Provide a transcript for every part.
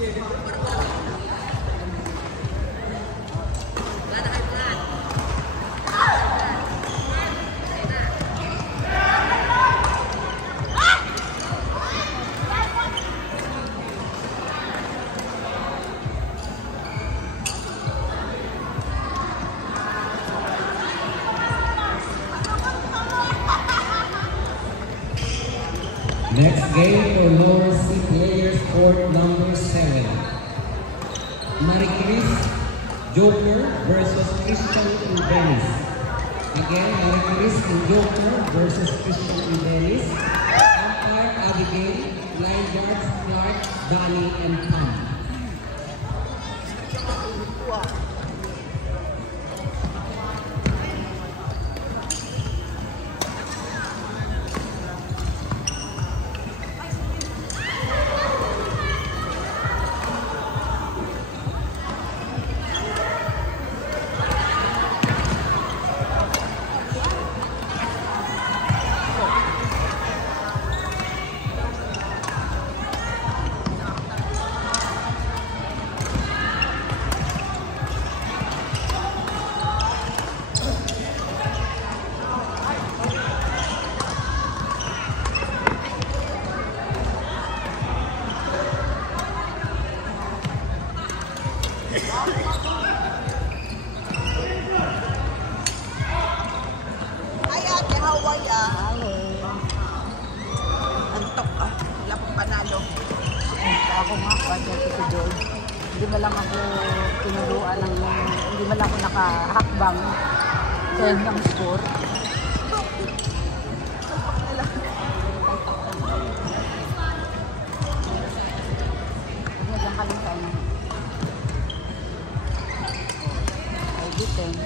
Next game for Lower C players, court number 7. Maricris Joker versus Christian Ubelis. Again, Maricris and Joker versus Christian Ubelis. Umpire Abigail, line guards Clark, Danny, and Pam. Hindi mo lang ako tinuluan ng, hindi mo lang ako nakahakbang sa ng score. Huwag lang tayo na. Ay, bitin.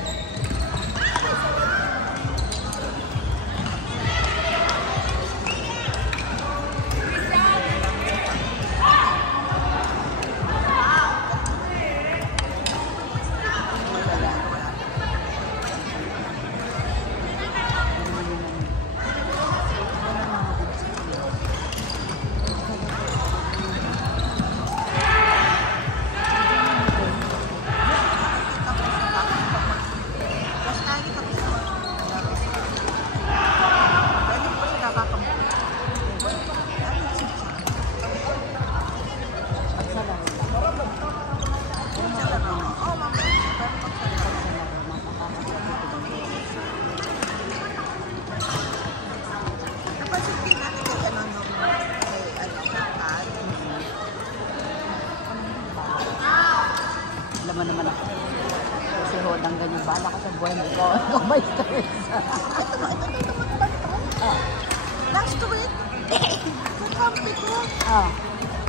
Laman naman ako. Kasi hodang ganyan. Bahala ka sa buhay mo. Ikaw ang may stress. Last week, kakampi ko.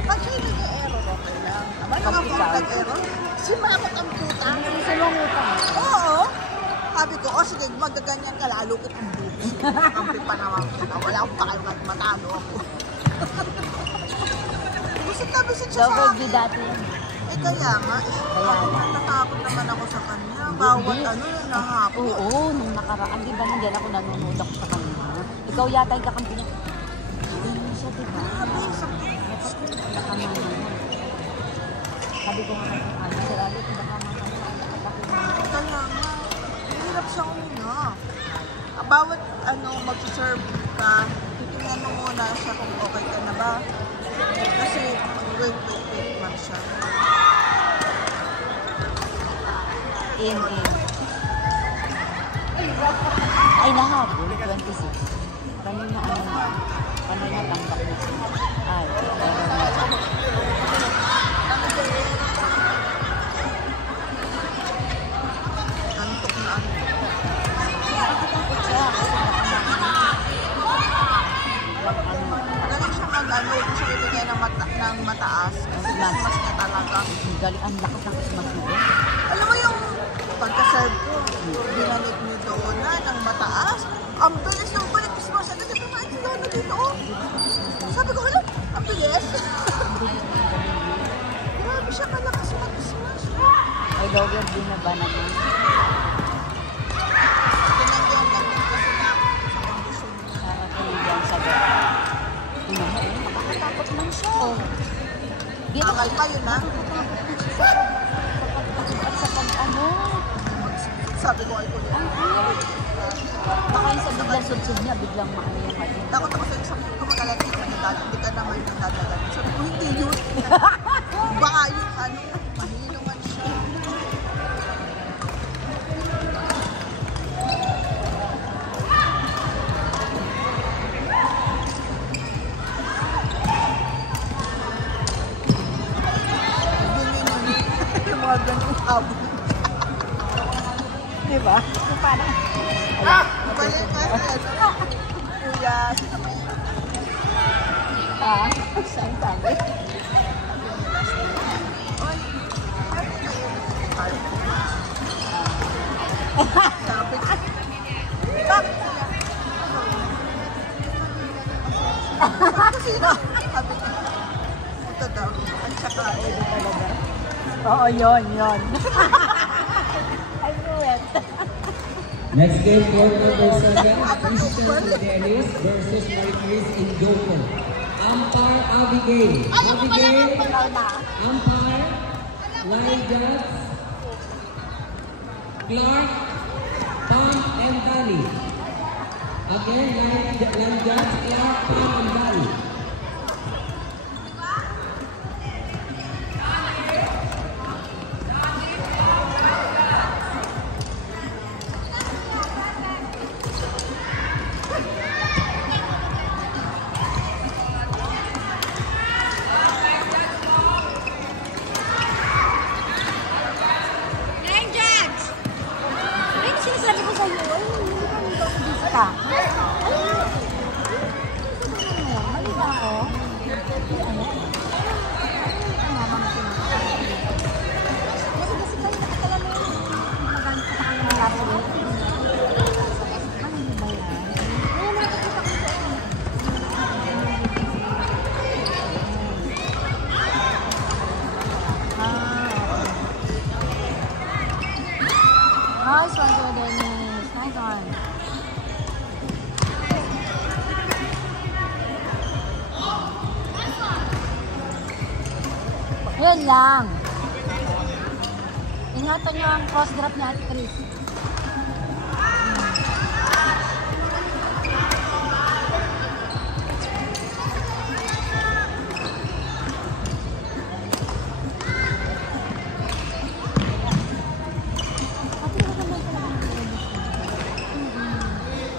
Pag siya nag-error, okay lang. Aba naman kung nag-error, simangot ang puta. Simangot. Oo. Sabi ko, sige, magaganyan ka, lalo ko ang buti. Kampi pa naman kita. Wala akong pakilang matalo ako. Gusto siya sa akin. dati. Kaya nga, natakot naman ako sa kanya. Bawat nahapon. Oo, nung nakaraan, di ba nandiyan ako nanonood ako sa kanya. Ikaw yata yung kakampi niya. Hindi siya, di ba? Sabi ko nga kanya, Sir Ali, kung baka kaya nga, hirap siya una. Bawat mag-serve ka, titingnan mo muna siya kung okay ka na ba. Kasi wait man siya. In. Ay, nahabol, 26. Kanina kanina tambak na siya. Ay, antok na nakatakot siya kasi galing siya mag-ano, siya ibigay ng mataas. Kasi mas niya talaga. Galing, ang lakas ng smash mo din. Alam mo yung pagka-serve ko, binalik ni Donna ng mataas. Ang bilis ng balik ni Smash. Agad ito na si Donna dito. Sabi ko, alam, ang bilis. Grabe siya kalakas mag-smash. Ay, lower din na ba naman? Tinanggyan lang din kasi na sa kondisyon niya. Nakakaligan sa gano'n. Nakakatakot lang siya. Tagal pa yun, ha? Sa pag-ano. Sabi ko ay kuya. Baka yung sa biglang sudsud niya, biglang maano yung kanya. Takot ako sa isang kumakalat na nagdadagat. Hindi ka naman nagdadagat. Sabi ko, hindi yun. Baka yun, ano, mahinuman siya. Yung mga ganung habon. Diba? Yung parang... Balik ka sa kuya. Sino ba yun? Ah, saan sabi? Oy, ano ba yun? Sabi ko. Bakit kuya? Bakit sino? Sabi ko. Ito daw. At saka, Talaga? Oo, yun. I knew it. Next game, court number 7, Christian Dennis versus Marie-Chris in Joker. Umpire, Abigail. Abigail, umpire, line judge, Clark, Pam, and Danny. Again, line judge, Clark, Pam, and Danny. Sinasabi ko sa'yo, ka. Mali ba ako? Kasi kayo nakatala mo yung magamit sa kanya ng last week. Ano ba yan? Ano nakakita ko sa inyo? Nice one, Dennis. Nice one. Yun lang. Ingatan nyo ang cross drop ni Ate Chris.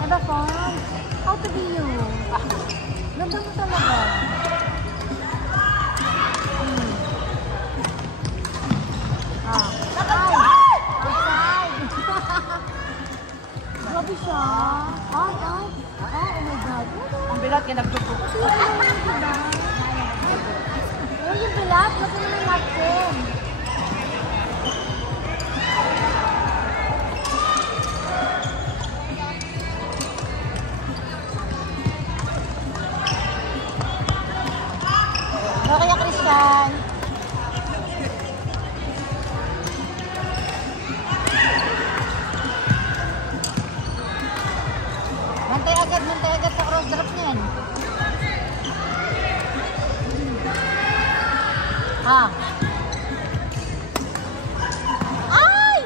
Diba, Pam? How to be you? Ganda mo talaga. Grabe siya. Oh my God. ang bilat ka nagtupo. Yung bilat, kasi naman napkin. Okay, Christian. Mantay agad sa cross drop niyan. Ha? Ay!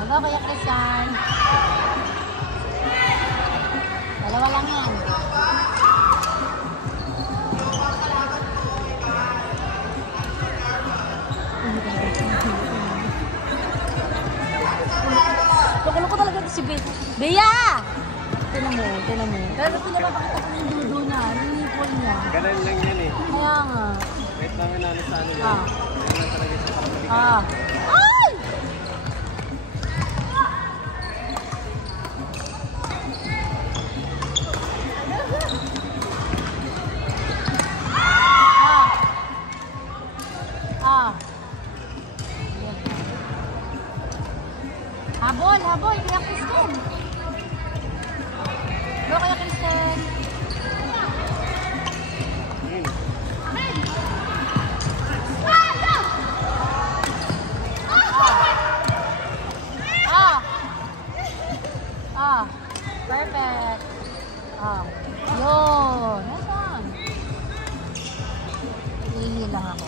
Ano kaya, Christian? Dalawa lang yan. Loko-loko talaga ito si Bea! Tinan mo. Pero pinapakita ko yung dudo na, yung nipple niya. Ganun lang yan eh. Kaya nga. Kahit namin ano sa ano Ah. yan. Ganun talaga siya sa kapatid. Ay! Habol, kaya Kristen. Go kaya Kristen. Perfect. Ah. Yun. Nasaan? Hihingi lang ako.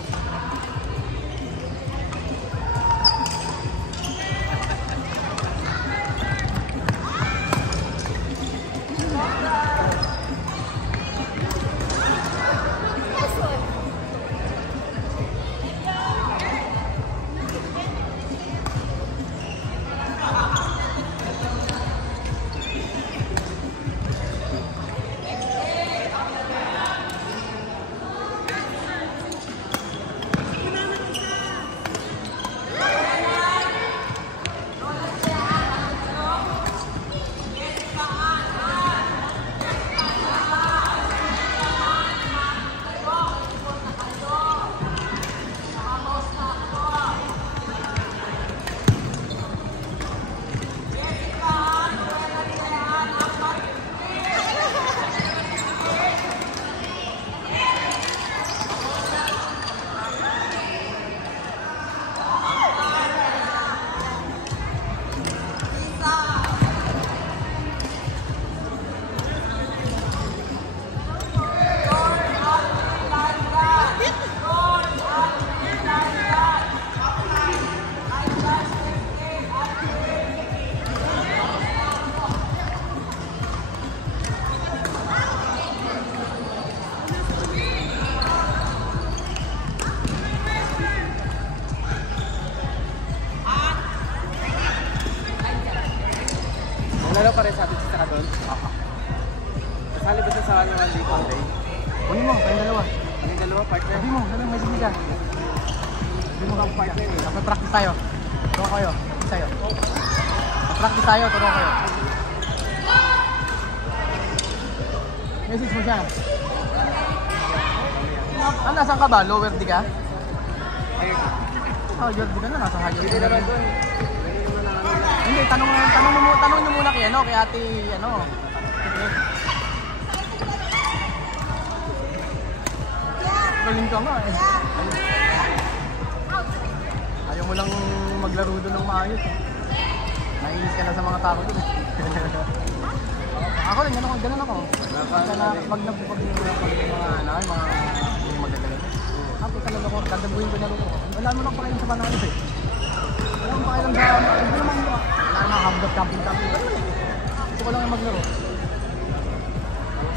Lalo pa rin sa atin sa doon. Kasali ba sa kanya one day Monday? Kunin mo, kayong dalawa. Ang dalawa partner. Sabi mo, may sige dyan. Sabi mo kang partner eh. Dapat practice tayo. Turo kayo. Sa'yo. Practice tayo, turo kayo. Message mo siya. Ah, nasaan ka ba? Lower D ka? Oh, lower D ka na. Nasa higher D Hindi na naman rin. doon. Hindi, tanong nyo muna kay ate, galing ka nga eh. Ayaw mo lang maglaro doon ng maayos eh. Naiinis ka na sa mga tao doon eh. Ako rin, ganun ako. Pag nagpupag yung mga magagalit. Tapos talaga ako, dadabuhin ko na rin ako. Wala mo lang pa kayo sa panalo eh. Wala mo pa kayo sa wala na hanggang camping-camping. Gusto ko lang yung maglaro.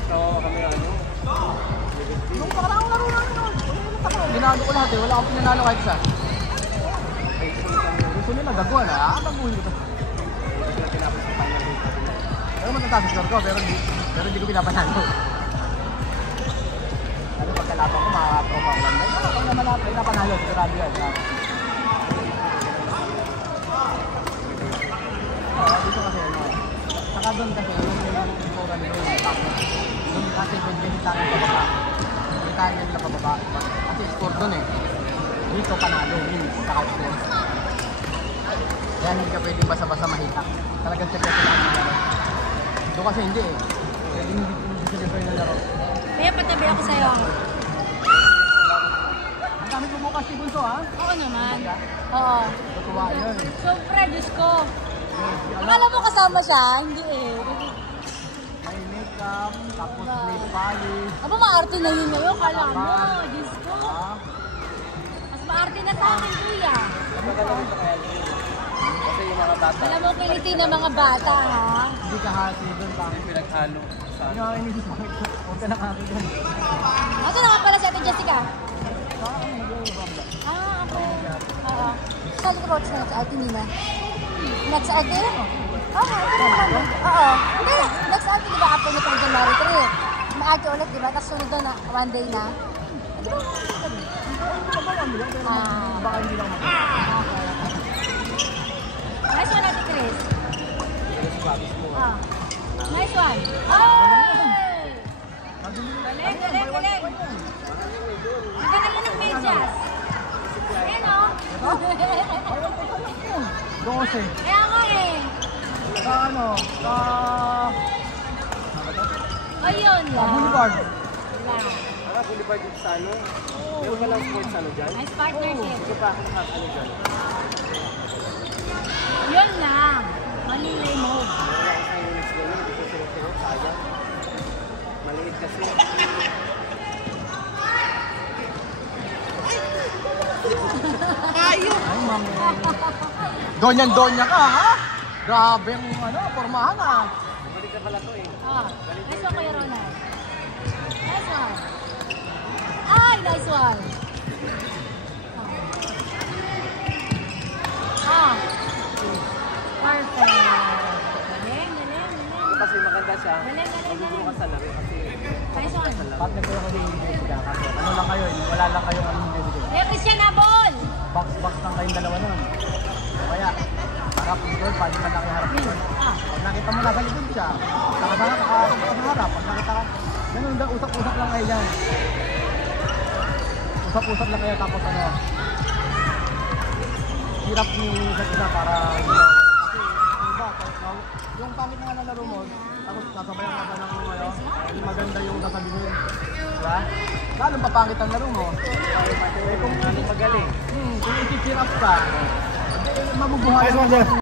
So kami ano? Nung pakarang laro namin naman. Ginagawa ko lahat eh. Wala akong pinanalo kahit isa. Gusto nila gagawa na. Gagabuhin ko ito. Pero matataas yung score ko. Pero hindi ko pinapanalo. Pero pagkalaban ko, mga tropa ko lang. Pag naman pinapanalo, sigurado yan. Dito kasi ano. Saka doon kasi yung score doon. Doon kasi doon sa akin pababa. Yung kaya nila pababa. Kasi score doon eh. Dito panalo, wins, saka score. Kaya hindi ka pwedeng basa-basa mahita. Talagang seryoso lang ang laro. Doon kasi hindi eh. Pwede hindi seryoso yung laro. Kaya patabi ako sa'yo. Ang dami ko bukas si Bunso ha? Oo naman. Oo. Tutuwa yun. Siyempre, Diyos ko. Akala mo kasama siya? Hindi eh. May makeup, tapos nail polish. Aba, maarte na yun ngayon. Kala mo, Diyos ko. Ah, Mas maarte na sa akin, kuya. Kasi yung mga bata, Alam mo, kiliti ng mga bata, ha? hindi ka hati doon pa. pinaghalo sa Ano ang inisip mo? Huwag ka nakaki doon. Asa na nga pala si Ate Jessica? Ah, ako. Oo. Saan ko coach na sa Ate Nina? Next Ate? Oo, ito naman. Oo. Hindi, next Ate, di ba, after nitong January 3? Maarte ulit, di ba? Tapos sunod doon na, one day na. Di ba? Baka hindi lang Nice one, Ate Chris. babis mo. Ah. Nice one. Ay! Galing, galing, galing. Ang galing ng medyas. Ayan, o. 12. Kaya nga eh. Sa ano? Sa... Ayun lang. Boulevard. Wala. Boulevard dito sa ano? Meron ka lang sports ano dyan? Nice partnership. Sige pa ako nakakano dyan. Yun lang. Manilay mo. Meron ako sa units ganyan, hindi ko sinusunod, sayang. kasi. Kayo! Ay, ma'am. Donyan-donya ka, ha? Grabe yung pormahan, ha? Bumalik na pala to eh. Ah, nice one, Kuya Ronald. Nice one. Ay, nice one. Ah. Perfect. Galing. Kasi maganda siya. Galing. Maguguro ka sa laro kasi Nice one. Ba't nagkayo ko din yung Jessica? Kasi ano lang kayo, wala lang kayong ano yung Jessica. Kuya Christian, habol! Box lang kayong dalawa nun. Kaya, harap yung girl, paano ka lang harap yung girl. Ah. Pag nakita mo nasa likod siya, nakasama ka sa harap. Pag nakita ka, ganun, usap-usap lang kayo dyan. Usap-usap lang kayo tapos ano, hirap ni sa isa para hindi na. Kasi iba, yung pangit na nalaro mo, tapos nasabayan ka pa ng hindi maganda yung sasabihin. Diba? Lalong papangit ang laro mo. kung magaling. Kung isi-cheer up ka, mabubuhay mo.